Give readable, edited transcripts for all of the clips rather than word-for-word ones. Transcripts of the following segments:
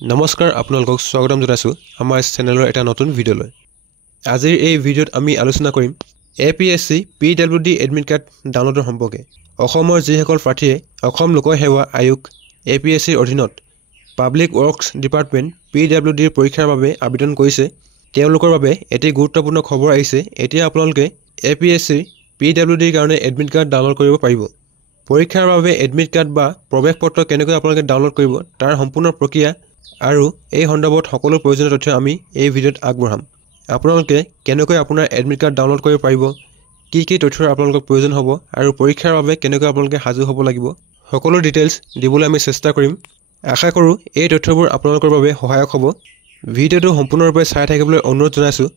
নমস্কাৰ আপোনালোকক স্বাগতম জনাইছো আমাৰ চেনেলৰ এটা নতুন ভিডিঅ'লৈ। আজিৰ এই ভিডিঅ'ত আমি আলোচনা কৰিম APSC PWD এডমিট কাৰ্ড ডাউনলোডৰ সম্পৰ্কে। অসমৰ যিসকল প্ৰাৰ্থীয়ে অসম লোক সেৱা আয়োগ APSC ৰ অধীনত পাব্লিক ৱৰ্কছ ডিপাৰ্টমেণ্ট PWD ৰ পৰীক্ষাৰ বাবে আবেদন কৰিছে তেওঁলোকৰ বাবে এটি গুৰুত্বপূৰ্ণ খবৰ আহিছে। এতিয়া আপোনালোকে APSC PWD ৰ কাৰণে এডমিট কাৰ্ড ডাউনলোড কৰিব পাৰিব। পৰীক্ষাৰ বাবে এডমিট কাৰ্ড বা প্ৰৱেশ পত্ৰ কেনেকৈ আপোনালোকে ডাউনলোড কৰিব তাৰ সম্পূৰ্ণ প্ৰক্ৰিয়া আৰু এই সন্দৰ্ভত সকলো প্ৰয়োজনীয় তথ্য আমি এই ভিডিঅ'ত আগবঢ়াম। আপোনালোকে কেনেকৈ আপোনাৰ এডমিট কাৰ্ড ডাউনলোড কৰিব পাৰিব, কি কি তথ্যৰ আপোনালোকৰ প্ৰয়োজন হ'ব আৰু পৰীক্ষাৰ বাবে কেনেকৈ আপোনালোকে সাজু হ'ব লাগিব, সকলো ডিটেইলছ দিবলৈ আমি চেষ্টা কৰিম। আশা কৰোঁ এই তথ্যবোৰ আপোনালোকৰ বাবে সহায়ক হ'ব। ভিডিঅ'টো সম্পূৰ্ণৰূপে চাই থাকিবলৈ অনুৰোধ জনাইছোঁ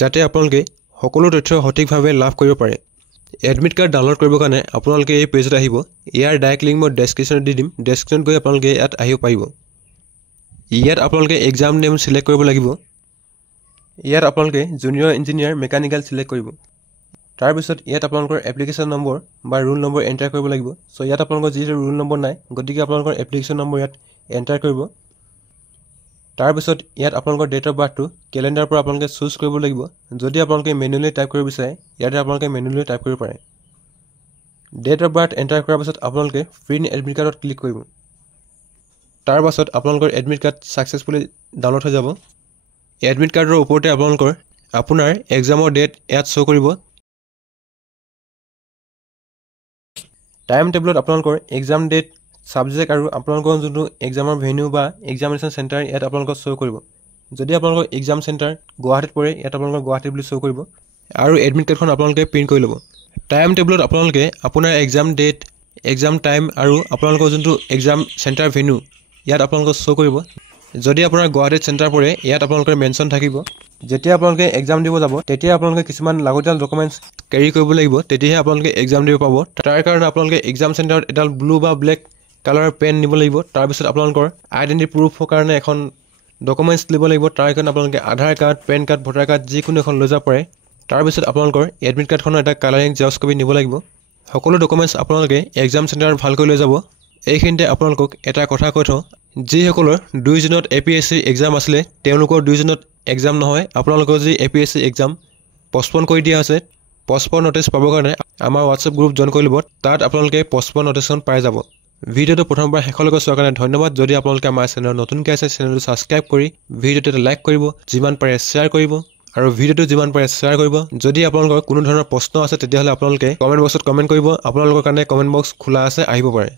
যাতে আপোনালোকে সকলো তথ্য সঠিকভাৱে লাভ কৰিব পাৰে। এডমিট কাৰ্ড ডাউনলোড কৰিবৰ কাৰণে আপোনালোকে এই পেজত আহিব। ইয়াৰ ডাইৰেক্ট লিংক মই ডেছক্ৰিপশ্যনত দি দিম। ডেছক্ৰিপশ্যনত গৈ আপোনালোকে ইয়াত আহিব পাৰিব। ইয়াত আপোনালোকে এক্সাম নেম সিলেক্ট কৰিব লাগিব। ইয়াত আপোনালোকে জুনিয়ৰ ইঞ্জিনিয়াৰ মেকানিকেল সিলেক্ট কৰিব। তাৰপিছত ইয়াত আপোনালোকৰ এপ্লিকেশ্যন নম্বৰ বা ৰোল নম্বৰ এণ্টাৰ কৰিব লাগিব। চ' ইয়াত আপোনালোকৰ যিহেতু ৰোল নম্বৰ নাই গতিকে আপোনালোকৰ এপ্লিকেশ্যন নম্বৰ ইয়াত এণ্টাৰ কৰিব। তাৰপিছত ইয়াত আপোনালোকৰ ডেট অফ বাৰ্থটো কেলেণ্ডাৰৰ পৰা আপোনালোকে চুজ কৰিব লাগিব। যদি আপোনালোকে মেনুৱেলি টাইপ কৰিব বিচাৰে ইয়াতে আপোনালোকে মেনুৱেলি টাইপ কৰিব পাৰে। ডেট অফ বাৰ্থ এণ্টাৰ কৰাৰ পাছত আপোনালোকে প্ৰিণ্ট এডমিট কাৰ্ডত ক্লিক কৰিব। তাৰ পাছত আপোনালোকৰ এডমিট কাৰ্ড ছাকচেছফুলি ডাউনলোড হৈ যাব। এডমিট কাৰ্ডৰ ওপৰতে আপোনালোকৰ আপোনাৰ এক্সামৰ ডেট ইয়াত শ্ব' কৰিব। টাইম টেবুলত আপোনালোকৰ এক্সাম ডেট, ছাবজেক্ট আৰু আপোনালোকৰ যোনটো এক্সামৰ ভেন্যু বা এক্সামিনেশ্যন চেণ্টাৰ ইয়াত আপোনালোকক শ্ব' কৰিব। যদি আপোনালোকৰ এক্সাম চেণ্টাৰ গুৱাহাটীত পৰে ইয়াত আপোনালোকৰ গুৱাহাটী বুলি শ্ব' কৰিব আৰু এডমিট কাৰ্ডখন আপোনালোকে প্ৰিণ্ট কৰি ল'ব। টাইম টেবুলত আপোনালোকে আপোনাৰ এক্সাম ডেট, এক্সাম টাইম আৰু আপোনালোকৰ যোনটো এক্সাম চেণ্টাৰ ভেন্যু ইয়াত আপোনালোকক শ্ব' কৰিব। যদি আপোনাৰ গুৱাহাটীত চেণ্টাৰ পৰে ইয়াত আপোনালোকৰ মেনশ্যন থাকিব। যেতিয়া আপোনালোকে এক্সাম দিব যাব তেতিয়া আপোনালোকে কিছুমান লাগতিয়াল ডকুমেণ্টছ কেৰি কৰিব লাগিব, তেতিয়াহে আপোনালোকে এক্সাম দিব পাব। তাৰ কাৰণে আপোনালোকে এক্সাম চেণ্টাৰত এডাল ব্লু বা ব্লেক কালাৰৰ পেন নিব লাগিব। তাৰপিছত আপোনালোকৰ আইডেণ্টি প্ৰুফৰ কাৰণে এখন ডকুমেণ্টছ দিব লাগিব। তাৰ কাৰণে আপোনালোকে Aadhaar card, PAN card, voter card যিকোনো এখন লৈ যাব পাৰে। তাৰপিছত আপোনালোকৰ এডমিট কাৰ্ডখনৰ এটা কালাৰিং জেৰক্স কপি নিব লাগিব। সকলো ডকুমেণ্টছ আপোনালোকে এক্সাম চেণ্টাৰত ভালকৈ লৈ যাব। এইখিনিতে আপোনালোকক এটা কথা কৈ থওঁ, যিসকলৰ 2 জুনত APSC এক্সাম আছিলে তেওঁলোকৰ 2 জুনত এক্সাম নহয়। আপোনালোকৰ যি APSC এক্সাম পষ্টপন কৰি দিয়া হৈছে, পষ্টপন ন'টিছ পাবৰ কাৰণে আমাৰ হোৱাটছএপ গ্ৰুপ জইন কৰি ল'ব। তাত আপোনালোকে পষ্টপন ন'টিছখন পাই যাব। ভিডিঅ'টো প্ৰথমবাৰ শেষলৈকে চোৱাৰ কাৰণে ধন্যবাদ। যদি আপোনালোকে আমাৰ চেনেলত নতুনকৈ আছে চেনেলটো ছাবস্ক্ৰাইব কৰি ভিডিঅ'টো এটা লাইক কৰিব, যিমান পাৰে শ্বেয়াৰ কৰিব আৰু ভিডিঅ'টো যিমান পাৰে শ্বেয়াৰ কৰিব। যদি আপোনালোকৰ কোনো ধৰণৰ প্ৰশ্ন আছে তেতিয়াহ'লে আপোনালোকে কমেণ্ট বক্সত কমেণ্ট কৰিব। আপোনালোকৰ কাৰণে কমেণ্ট বক্স খোলা আছে, আহিব পাৰে।